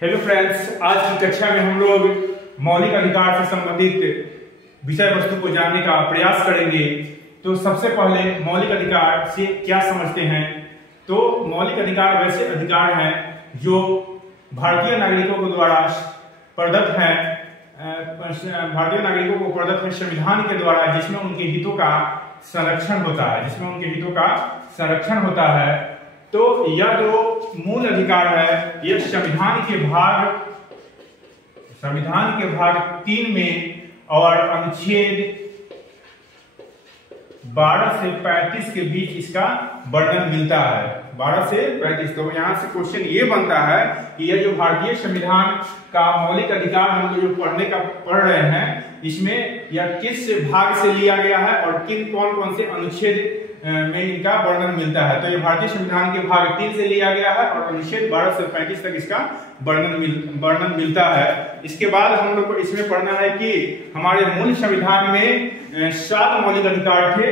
Hello friends, आज की कक्षा में हम लोग मौलिक अधिकार से संबंधित विषय वस्तु को जानने का प्रयास करेंगे। तो सबसे पहले मौलिक अधिकार से क्या समझते हैं। तो मौलिक अधिकार वैसे अधिकार हैं जो भारतीय नागरिकों के द्वारा प्रदत्त हैं, भारतीय नागरिकों को प्रदत्त है संविधान के द्वारा, जिसमें उनके हितों का संरक्षण होता है, तो यह जो मूल अधिकार है यह संविधान के भाग 3 में और अनुच्छेद 12 से 35 के बीच इसका वर्णन मिलता है। 12 से 35। तो यहां से क्वेश्चन ये बनता है कि यह जो भारतीय संविधान का मौलिक अधिकार हम लोग जो पढ़ रहे हैं, इसमें यह किस भाग से लिया गया है और कौन कौन से अनुच्छेद में इनका वर्णन मिलता है। तो ये भारतीय संविधान के भाग 3 से लिया गया है और अनुच्छेद 12 से 35 तक इसका वर्णन मिलता है। इसके बाद हम लोग को इसमें पढ़ना है कि हमारे मूल संविधान में 7 मौलिक अधिकार थे,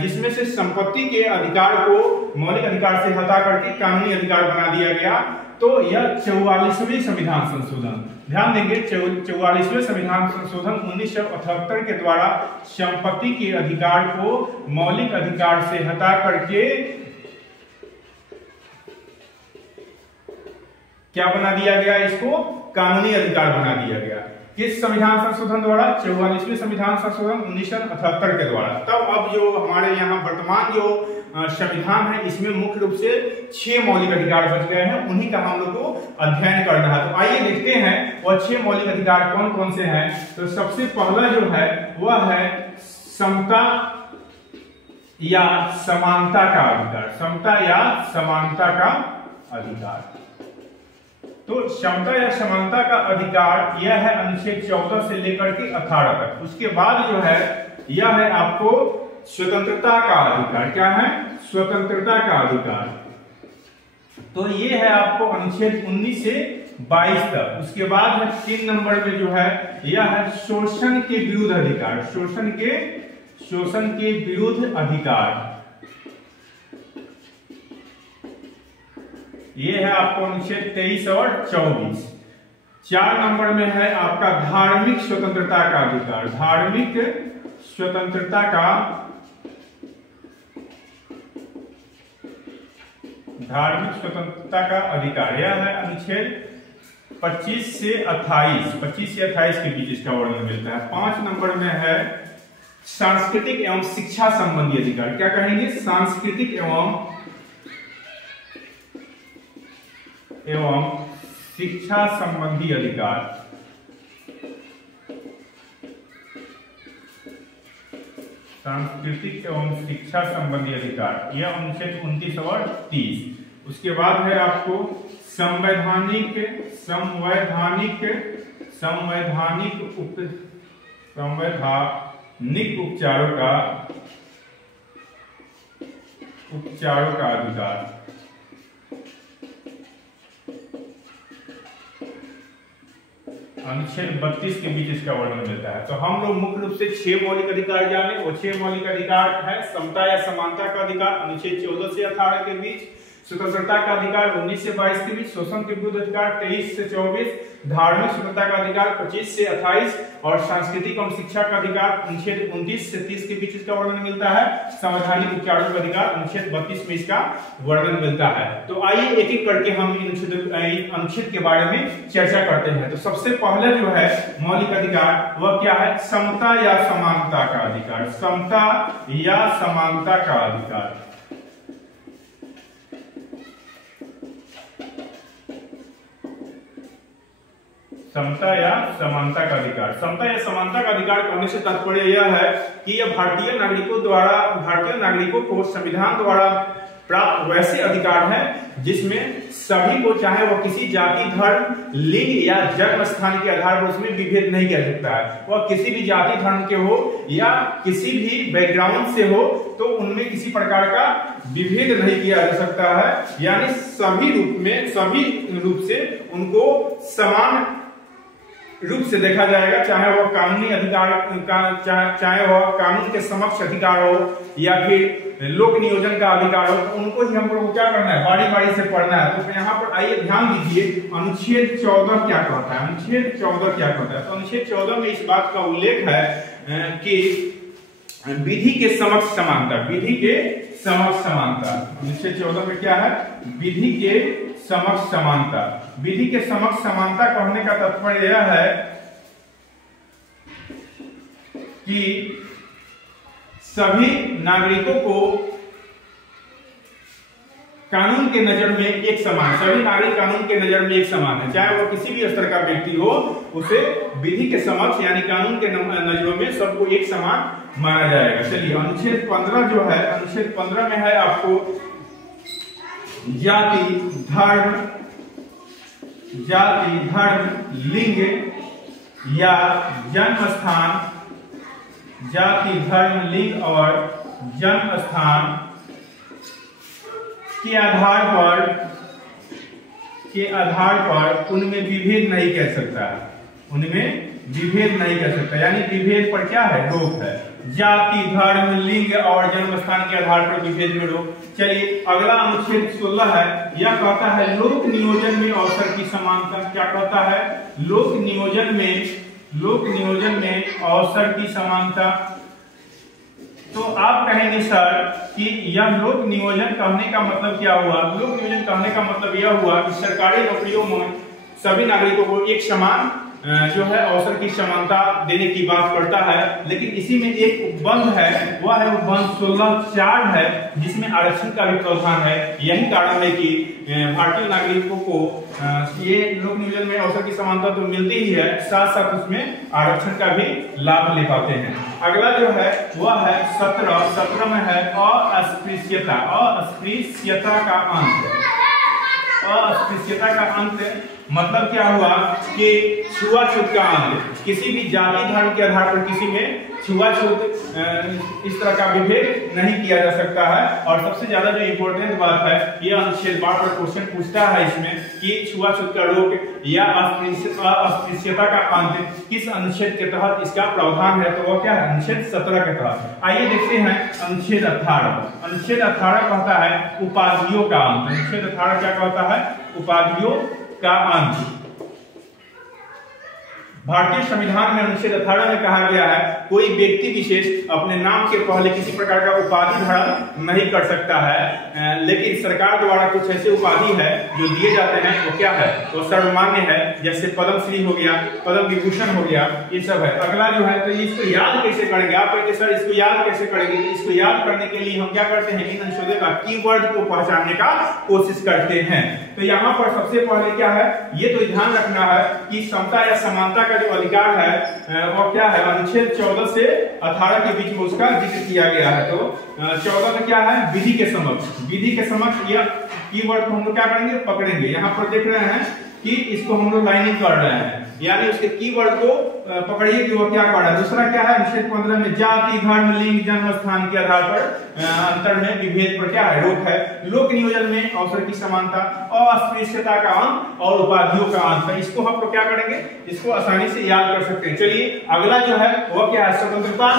जिसमें से संपत्ति के अधिकार को मौलिक अधिकार से हटा करके कानूनी अधिकार बना दिया गया। तो यह 44वें संविधान संशोधन, ध्यान देंगे, 44वें संविधान संशोधन 1978 के द्वारा संपत्ति के अधिकार को मौलिक अधिकार से हटा करके क्या बना दिया गया, इसको कानूनी अधिकार बना दिया गया। किस संविधान संशोधन द्वारा? 44वें संविधान संशोधन 1978 के द्वारा। तब अब जो हमारे यहाँ वर्तमान जो संविधान है, इसमें मुख्य रूप से 6 मौलिक अधिकार बच गए हैं, उन्हीं का हम लोग को अध्ययन करना है। तो आइए देखते हैं वह 6 मौलिक अधिकार कौन कौन से हैं। तो सबसे पहला जो है वह है समता या समानता का अधिकार। समता या समानता का अधिकार। तो समता या समानता का अधिकार यह है अनुच्छेद 14 से लेकर के 18 तक। उसके बाद जो है यह है आपको स्वतंत्रता का अधिकार। क्या है? स्वतंत्रता का अधिकार। तो ये है आपको अनुच्छेद 19 से 22 तक। उसके बाद है 3 नंबर में जो है यह है शोषण के विरुद्ध अधिकार। शोषण के विरुद्ध अधिकार, ये है आपको अनुच्छेद 23 और 24। 4 नंबर में है आपका धार्मिक स्वतंत्रता का अधिकार। धार्मिक स्वतंत्रता का अधिकार, यह है अनुच्छेद 25 से 28 के बीच इसका वर्णन मिलता है। 5 नंबर में है सांस्कृतिक एवं शिक्षा संबंधी अधिकार। क्या कहेंगे? सांस्कृतिक एवं शिक्षा संबंधी अधिकार। सांस्कृतिक एवं शिक्षा संबंधी अधिकार, यह अनुच्छेद 29 और 30। उसके बाद है आपको संवैधानिक उपचारों का अधिकार। अनुच्छेद 32 के बीच इसका वर्णन मिलता है। तो हम लोग मुख्य रूप से 6 मौलिक अधिकार जाने। वो 6 मौलिक अधिकार है समता या समानता का अधिकार अनुच्छेद 14 से 18 के बीच, स्वतंत्रता का अधिकार 19 से 22 के बीच, शोषण के विरुद्ध अधिकार 23 से 24, धार्मिक स्वतंत्रता का अधिकार 25 से 28 और सांस्कृतिक एवं शिक्षा का अधिकार अनुच्छेद 29 से 30 के बीच इसका वर्णन मिलता है। संवैधानिक उपचारों का अधिकार अनुच्छेद 32 में इसका वर्णन मिलता है। तो आइए एक एक करके हम इन अनुच्छेद के बारे में चर्चा करते हैं। तो सबसे पहले जो है मौलिक अधिकार वह क्या है? समता या समानता का अधिकार। समता या समानता का अधिकार। समता या समानता का अधिकार। समता या समानता का अधिकार कहने से तात्पर्य यह है कि यह भारतीय नागरिकों को संविधान द्वारा प्राप्त वैसे अधिकार है जिसमें सभी को, चाहे वह किसी जाति, धर्म, लिंग या जन्म स्थान के आधार पर उसमें विभेद नहीं किया सकता है। वह किसी भी जाति धर्म के हो या किसी भी बैकग्राउंड से हो, तो उनमें किसी प्रकार का विभेद नहीं किया जा सकता है। यानी सभी रूप से उनको समान रूप से देखा जाएगा, चाहे वह कानूनी अधिकार चाहे वह कानून के समक्ष अधिकार हो या फिर लोक नियोजन का अधिकार हो, तो उनको ही हम लोग को क्या करना है, बारी बारी से पढ़ना है। तो यहाँ पर आइए ध्यान दीजिए अनुच्छेद 14 क्या कहता है। अनुच्छेद 14 क्या कहता है? तो अनुच्छेद 14 में इस बात का उल्लेख है कि विधि के समक्ष समानता, विधि के समक्ष समानता। अनुच्छेद 14 में क्या है? विधि के समक्ष समानता। विधि के समक्ष समानता कहने का तात्पर्य यह है कि सभी नागरिकों को कानून के नजर में एक समान, सभी नागरिक कानून के नजर में एक समान है, चाहे वो किसी भी स्तर का व्यक्ति हो, उसे विधि के समक्ष यानी कानून के नजरों में सबको एक समान माना जाएगा। चलिए अनुच्छेद 15 जो है, अनुच्छेद 15 में है आपको जाति धर्म लिंग या जन्म स्थान, जाति धर्म लिंग और जन्म स्थान के आधार पर उनमें विभेद नहीं कर सकता, उनमें विभेद नहीं कर सकता, यानी विभेद पर क्या है, रोक है। जाति धर्म लिंग और जन्म स्थान के आधार पर विभेद में रोक। चलिए अगला अनुच्छेद 16 है, यह कहता है लोक नियोजन में अवसर की समानता। क्या कहता है? लोक नियोजन में अवसर की समानता। तो आप कहेंगे सर कि यह लोक नियोजन कहने का मतलब क्या हुआ? लोक नियोजन कहने का मतलब यह हुआ कि सरकारी नौकरियों में सभी नागरिकों को एक समान जो है अवसर की समानता देने की बात करता है, लेकिन इसी में एक उपबंध है, वह है उपबंध 16(4) है, जिसमें आरक्षण का भी प्रावधान है। यही कारण है कि भारतीय नागरिकों को ये लोक नियोजन में अवसर की समानता तो मिलती ही है, साथ साथ उसमें आरक्षण का भी लाभ ले पाते हैं। अगला जो है वह है 17 में है अस्पृश्यता। अस्पृश्यता का अंत। अस्पृश्यता का अंत मतलब क्या हुआ कि छुआछूत का अंत। किसी भी जाति धर्म के आधार पर किसी में छुआछूत इस तरह का विभेद नहीं किया जा सकता है। और सबसे ज्यादा जो इम्पोर्टेंट बात है, यह अनुच्छेद 12 पर क्वेश्चन पूछता है इसमें कि छुआछूत का रोक या अस्पृश्यता का अंत किस अनुच्छेद के तहत इसका प्रावधान है? तो वह क्या है? अनुच्छेद 17 के तहत। आइए देखते हैं अनुच्छेद 18। अनुच्छेद 18 कहता है उपाधियों का अंत। अनुच्छेद 18 क्या कहता है? उपाधियों का अंत। भारतीय संविधान में अनुच्छेद 18 में कहा गया है कोई व्यक्ति विशेष अपने नाम के पहले किसी प्रकार का उपाधि धारण नहीं कर सकता है, लेकिन सरकार द्वारा कुछ ऐसे उपाधि है जो दिए जाते हैं, वो क्या है? वो सर्वमान्य है, जैसे पद्मश्री हो गया, पद्म विभूषण हो गया, ये सब है। अगला जो है, तो इसको याद कैसे करेंगे? आप कहेंगे सर इसको याद कैसे करेंगे? इसको याद करने के लिए हम क्या करते हैं? इन अनुच्छेदों का कीवर्ड को पहचानने का कोशिश करते हैं। तो यहाँ पर सबसे पहले क्या है, ये तो ध्यान रखना है कि समता या समानता का जो अधिकार है वो क्या है? अनुच्छेद 14 से 18 के बीच में उसका जिक्र किया गया है। तो 14 में क्या है? विधि के समक्ष। विधि के समक्ष यह कीवर्ड को हम लोग क्या करेंगे? पकड़ेंगे। यहाँ पर देख रहे हैं कि इसको हम लोग लाइनिंग कर रहे हैं, यानी उसके कीवर्ड को पकड़िए कि वो क्या कर रहा है। दूसरा क्या है? अनुच्छेद 15 में जाति धर्म लिंग जन्म स्थान के आधार पर अंतर में विभेद पर क्या है? रोक है। लोक नियोजन में अवसर की समानता, अस्पृश्यता का अंत और उपाधियों का अंत। इसको हम लोग क्या करेंगे? इसको आसानी से याद कर सकते हैं। चलिए अगला जो है वो क्या है? स्वतंत्रता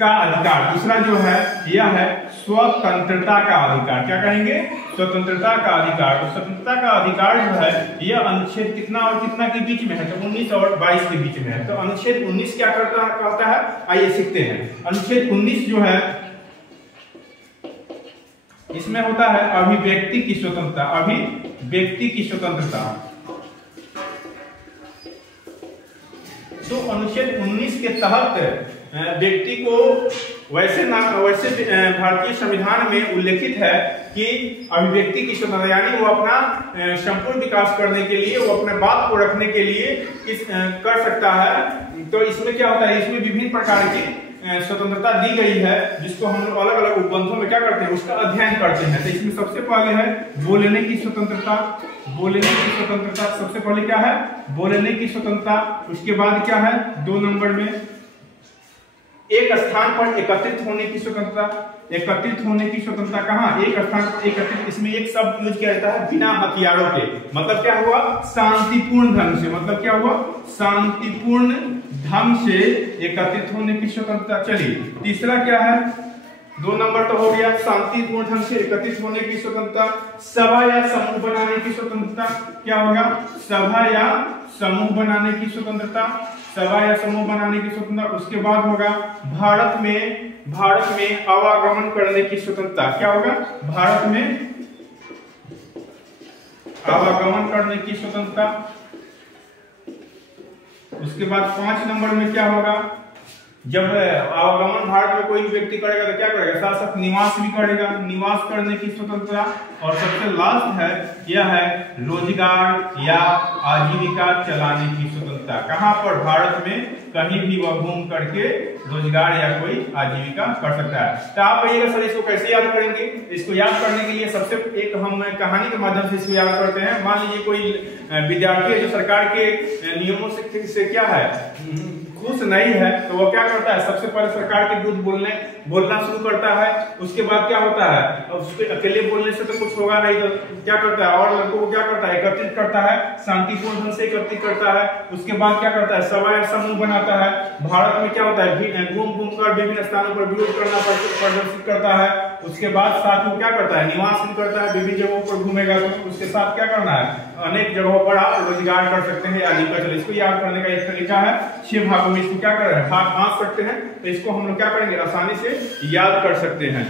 का अधिकार। दूसरा जो है यह है स्वतंत्रता का अधिकार। क्या कहेंगे? स्वतंत्रता का अधिकार। तो स्वतंत्रता का अधिकार जो है यह अनुच्छेद कितना और कितना के बीच में है? तो 19 और 22 के बीच में है। तो अनुच्छेद 19 क्या कहता है? आइए सीखते हैं। अनुच्छेद 19 जो है इसमें होता है अभिव्यक्ति की स्वतंत्रता। अभिव्यक्ति की स्वतंत्रता। तो अनुच्छेद 19 के तहत व्यक्ति को वैसे भारतीय संविधान में उल्लेखित है कि अभिव्यक्ति की स्वतंत्रता, यानी वो अपना संपूर्ण विकास करने के लिए, वो अपने बात को रखने के लिए कर सकता है। तो इसमें क्या होता है? इसमें विभिन्न प्रकार की स्वतंत्रता दी गई है, जिसको हम लोग अलग अलग उपबंधों में क्या करते हैं? उसका अध्ययन करते हैं। तो इसमें सबसे पहले है बोलने की स्वतंत्रता। बोलने की स्वतंत्रता सबसे पहले क्या है? बोलने की स्वतंत्रता। उसके बाद क्या है? 2 नंबर में एक स्थान पर एकत्रित होने की स्वतंत्रता। एकत्रित होने की स्वतंत्रता कहाँ? एक स्थान पर एकत्रित। इसमें एक शब्द यूज किया जाता है बिना हथियारों के। मतलब क्या हुआ? शांतिपूर्ण ढंग से। मतलब क्या हुआ? शांतिपूर्ण ढंग से एकत्रित होने की स्वतंत्रता। चलिए तीसरा क्या है? 2 नंबर तो हो गया शांतिपूर्ण ढंग से एकत्रित होने की स्वतंत्रता, सभा या समूह बनाने की स्वतंत्रता। क्या होगा? सभा या समूह बनाने की स्वतंत्रता, सभा या समूह बनाने की स्वतंत्रता। उसके बाद होगा भारत में आवागमन करने की स्वतंत्रता। क्या होगा? भारत में आवागमन करने की स्वतंत्रता। उसके बाद 5 नंबर में क्या होगा? जब आवागमन भारत में कोई भी व्यक्ति करेगा तो क्या करेगा? साथ साथ निवास भी करेगा, निवास करने की स्वतंत्रता। और सबसे लास्ट है यह है रोजगार या आजीविका चलाने की स्वतंत्रता। कहां पर? भारत में कहीं भी वह घूम करके रोजगार या कोई आजीविका कर सकता है। तो आप कहिएगा सर इसको कैसे याद करेंगे? इसको याद करने के लिए सबसे एक हम कहानी के माध्यम से इसको याद करते हैं। मान लीजिए कोई विद्यार्थी है जो सरकार के नियमों से क्या है खुश नहीं है, तो वो क्या करता है? सबसे पहले सरकार के विरुद्ध बोलना शुरू करता है। उसके बाद क्या होता है? अब उसके अकेले बोलने से तो कुछ होगा नहीं, तो क्या करता है? और लड़कों को क्या करता है? एकत्रित करता है, शांतिपूर्ण ढंग से एकत्रित करता है। उसके बाद क्या करता है? सभा या समूह बनाता है। भारत में क्या होता है? घूम कर विभिन्न स्थानों पर विरोध करना प्रदर्शित करता है। उसके बाद साथ में क्या करता है? निवास भी करता है, विभिन्न जगहों पर घूमेगा। तो उसके साथ क्या करना है? अनेक जगहों पर आप रोजगार कर सकते हैं, आजीविका चले। इसको याद करने का एक तरीका है। 6 भागों में इसको क्या कर रहे हैं? भाग बांट सकते हैं। तो इसको हम लोग क्या करेंगे? आसानी से याद कर सकते हैं।